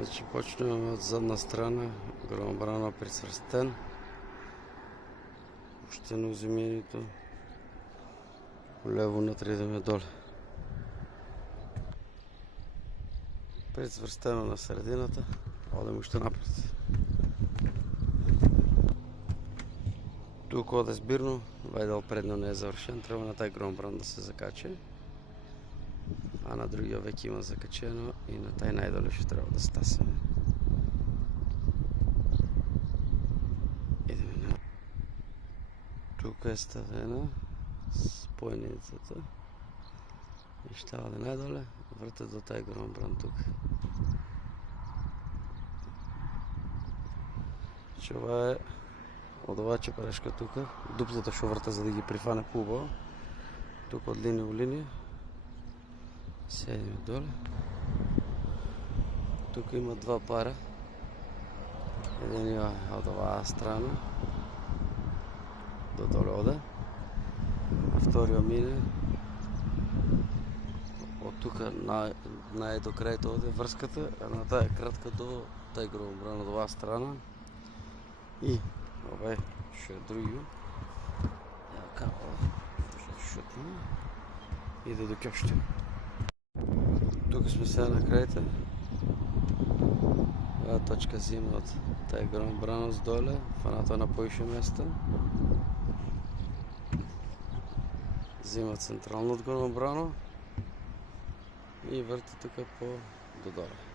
Значи почнем от задна страна, громобрана присвърстен, общено земението, лево натридаме доле. Присвърстено на средината, одем още напред. Тук оде сбирно, вайдал предно не е завършен, трябва на taj громобран да се закаче. А на другия век има закачено и на taj най-доле ще трябва да стасаме. Идеме на... Тук е ставена спойницата и ще оде най-доле, върта до taj громобран тук. Това е от ова чепарешка тук, дуплата ще върта, за да ги прифане по-убаво. Тук от линия в линия. Седим доле. Тук има два пара. Един е от ова страна до доле оде. А втория мине от тук до крайта оде връзката, а на тая кратка до taj громобран от ова страна. И ова ще е други. Ще шутна. Иде до кьоще. Тук сме сега на крайта. Това точка взима от taj громобран с доле, фаната на повише места. Взима централно от громобрана и върти тук по до доле.